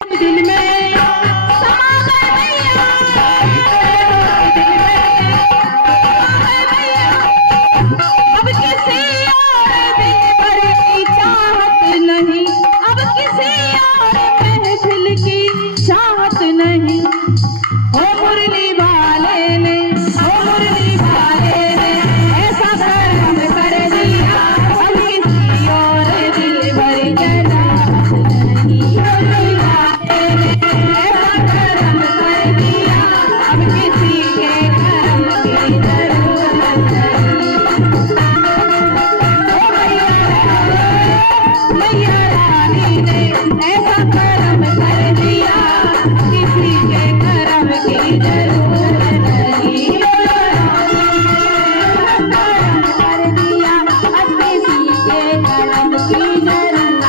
दिल में समा गए भैया, दिल में समा गए भैया। अब किसी और दिल भर की चाहत नहीं, अब किसी और महफिल की चाहत नहीं। ओ मुरली वाले ने, ओ मुरली वाले ने ऐसा करम कर दिया, अब किसी और दिल भर की चाहत नहीं। मुरली वाले ने ऐसा करम कर दिया, अब किसी के करम की जरूरत नहीं। मैया रानी ने ऐसा करम कर दिया, किसी के करम की जरूरत नहीं। कर दिया, अब किसी के करम की जरूरत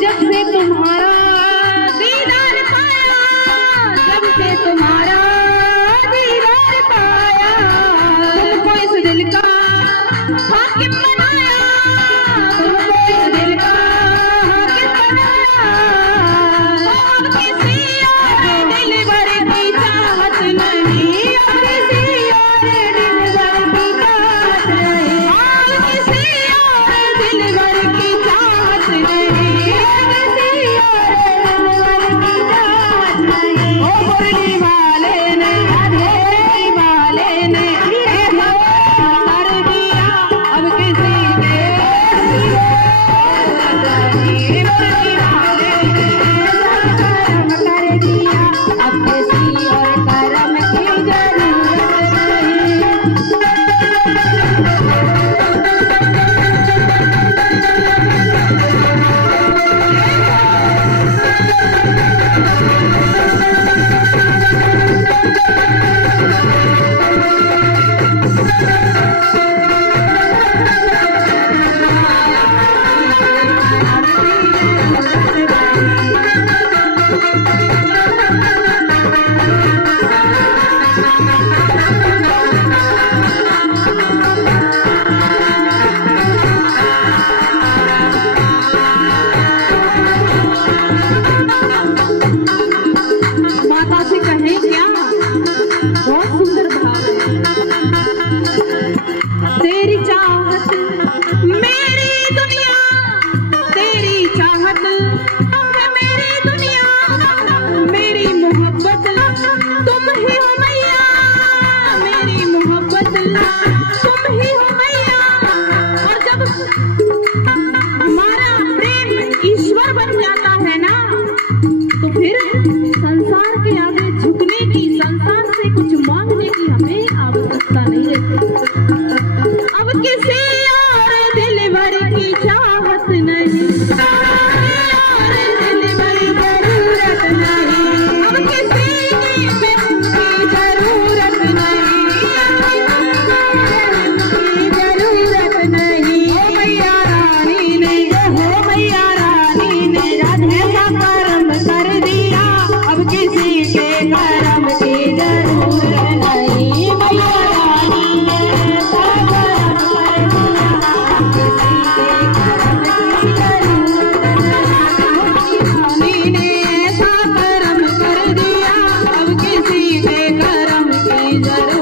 जब से तुम्हारा दीदार पाया, जब से तुम्हारा दीदार पाया, तुमको इस दिल का हाकिम बनाया, तुमको इस दिल का हाकिम बनाया। अब किसी और दिल भर की चाहत नहीं, अब किसी और दिल भर की चाहत नहीं, अब किसी और दिल भर की चाहत नहीं, किसी और दिल भर की चाहत नहीं। ओ मुरली वाले ने, मुरली वाले ने ऐसा कर दिया, अब किसी के मुरली वाले ने ऐसा करम कर दिया, अब किसी और करम की जरूरत नहीं। माता से कहे क्या, बहुत सुंदर भाव है। तेरी चाहत मेरी दुनिया, तेरी चाहत है मेरी दुनिया, मेरी मोहब्बत तुम ही हो मैया, मेरी मोहब्बत तुम ही हो मैया। और जब हमारा प्रेम ईश्वर बन जाता है ना, तो फिर संसार के आगे झुकने की, संसार से कुछ मांगने की हमें आवश्यकता नहीं है। अब किसी और दिल भर की चाहत नहीं, और दिल भर जरूरत नहीं, अब किसी की जरूरत नहीं, जरूरत नहीं। ओ मैया रानी ने, हो मैया रानी ने ऐसा करम कर दिया, अब किसी के करम की जरूरत नहीं। मैया रानी ने ऐसा करम कर दिया, अब किसी के करम की जरूरत नहीं। रानी ने ऐसा करम कर दिया, अब किसी के करम की जरूरत